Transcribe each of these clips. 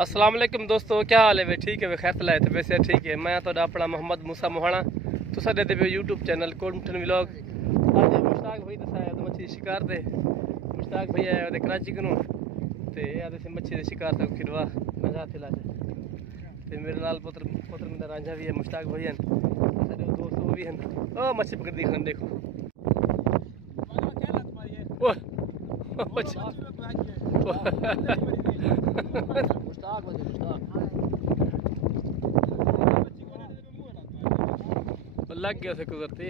अस्सलाम वालेकुम दोस्तों, क्या हाल है वे? ठीक है वे? खैर तलाए थे वैसे ठीक है। मैं तो अपना मोहम्मद मूसा मोहाना तुसा दे पे यूट्यूब चैनल कोटन व्लॉग। आज मुश्ताक भाई दसाया तो मच्छी शिकार दे। मुश्ताक भाई आया दे कराची को ते आदे से मच्छी दे शिकार तक खिरवा मजा थे लाज ते मेरे नाल पुत्र पुत्र मेरा रांझा भी है, मुश्ताक भाई हैं, सारे दोस्त वो भी हैं। ओ मच्छी पकड़ दी खान देखो। ओ लग गया से गुजरते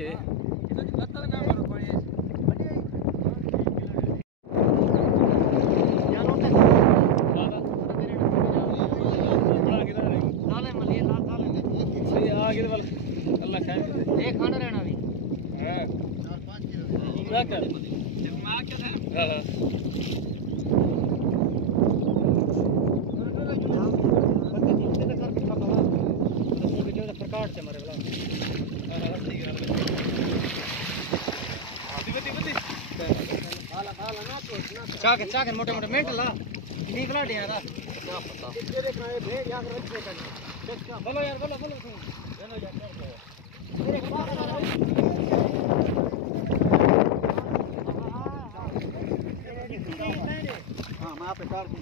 अल्लाह खाए एक खाना रहना भी हां 4-5 किलो क्या कर दिमाग क्या है। हां प्रकाश से मारे वाला हां ठीक है चाके मोटे मोटे मेंटल ला निकला दिया ना क्या पता तेरे का भेड़ याद रख देना। बोलो यार बोलो बोलो चलो यार मेरे हां मैं पे कार से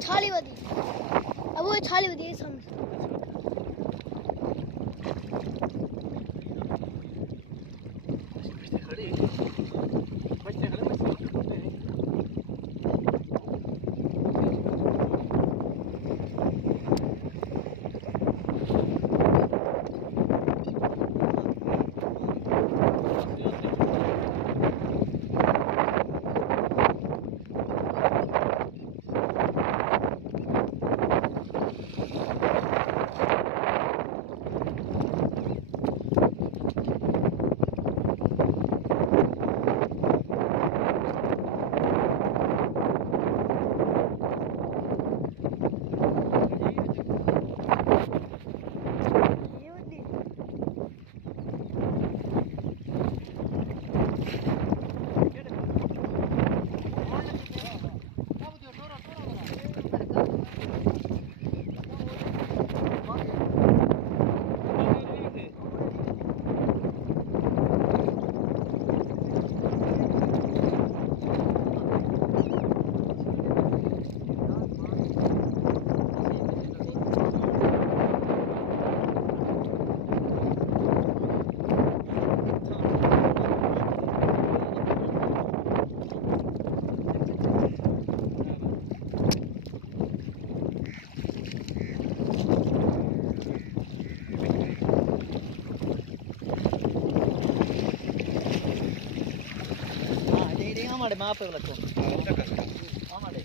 छाली वाली अब वो छाली वाली सामने हमारे माँ पे लगो हमारे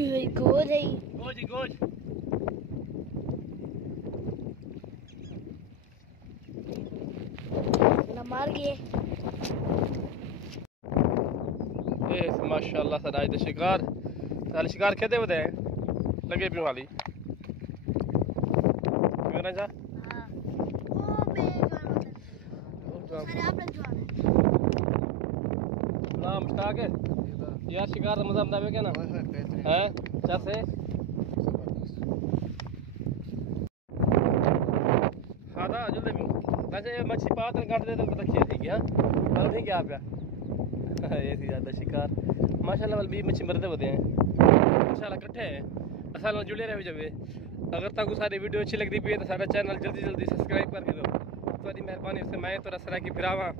गोज है गोज गोज ना मार गए ये माशाल्लाह सर आज शिकार साल शिकार खेते होते हैं लगे पियो हाली मेरा जा हां ओ सारे आप लोग जवान नाम मुश्ताक है यार शिकार का मजा आंदा है क्या ना हैं चल से हां जल्दी वैसे मच्छी पात काट दे तो पता क्या थी क्या पता नहीं क्या पे ये थी ज्यादा शिकार माशाल्लाह वाल भी मच्छी मरते होते हैं इंशाल्लाह इकट्ठे हैं असल में जुड़े रहो जब अगर तक सारी वीडियो अच्छी लगती है तो सारा चैनल जल्दी जल्दी सब्सक्राइब कर दो थोड़ी मेहरबानी से मैं तो रसरा की फिरावा